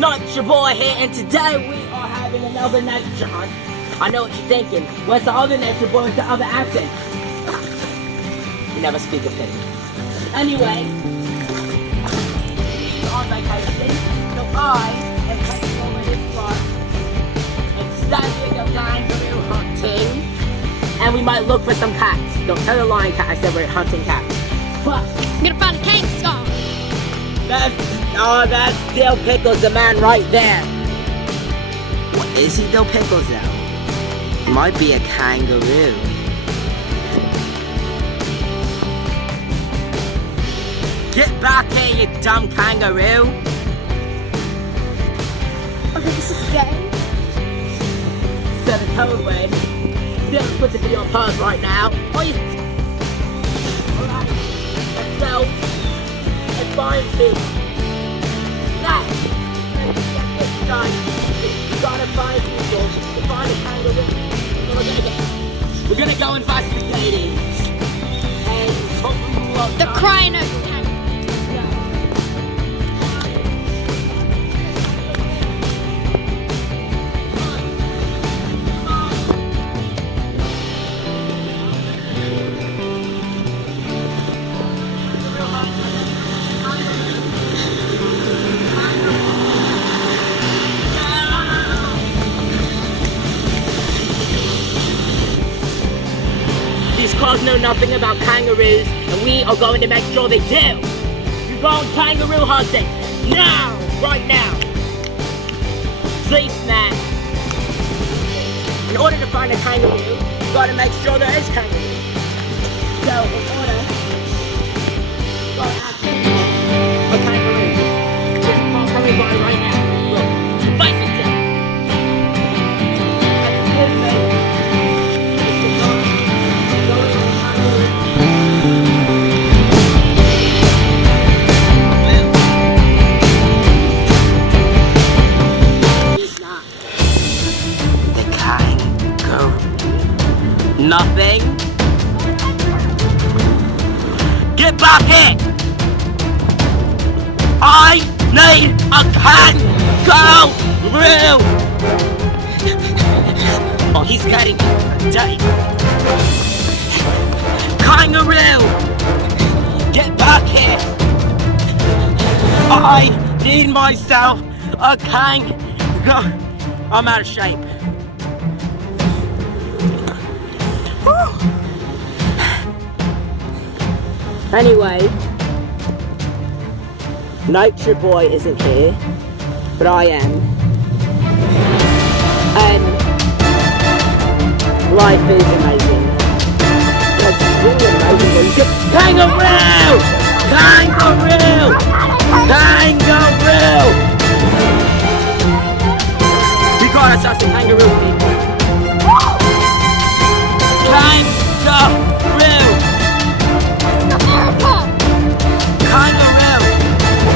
Nature Boy here, and today we are having another nature hunt. I know what you're thinking. Where's the other nature boy with the other accent? You never speak of him. Anyway, we're on vacation, so I am taking over this spot and studying of kangaroo hunting. And we might look for some cats. Don't tell the lion cat I said we're hunting cats. But I'm gonna find a Kangaskhan. That's Dill Pickles, the man right there. What is he, Dill Pickles, though? Might be a kangaroo. Get back here, you dumb kangaroo. Okay, this is gay. Set a code word. Dill's put the video on pause right now. Oh, you... Alright, let's go. Let's find food. Next, let's get this done. We gotta find people to find a kangaroo. So we're gonna go investigating. And hopefully we won't They're die. crying over kangaroo. These crows know nothing about kangaroos, and we are going to make sure they do. You're going kangaroo hunting now, right now. Please, man. In order to find a kangaroo, you got to make sure there is kangaroo. So, in order, you got to ask a kangaroo. Just come coming by right now. Look, face it down. Excuse me. Nothing. Get back here! I need a kangaroo! Oh, he's getting dirty. Kangaroo! Get back here! I need myself a kangaroo! I'm out of shape. Anyway, Nature Boy isn't here, but I am. And life is amazing. It's really amazing when you get kangaroo! Kangaroo! Kangaroo! We got ourselves a kangaroo, people. Kangaroo! Kangaroo!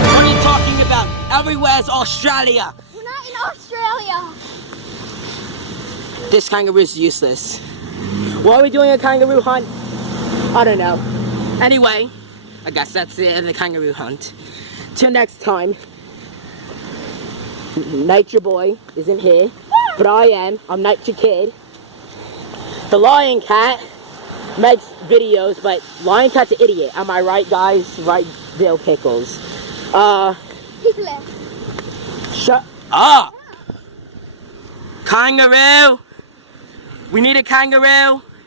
What are you talking about? Everywhere's Australia! We're not in Australia. This kangaroo is useless. Why are we doing a kangaroo hunt? I don't know. Anyway, I guess that's it in the kangaroo hunt. Till next time. Nature Boy isn't here, but I am. I'm Nature Kid. The Lion Cat makes videos, but Lion Cat's an idiot. Am I right, guys? Right, Dill Pickles. People. Shut up! Kangaroo! We need a kangaroo!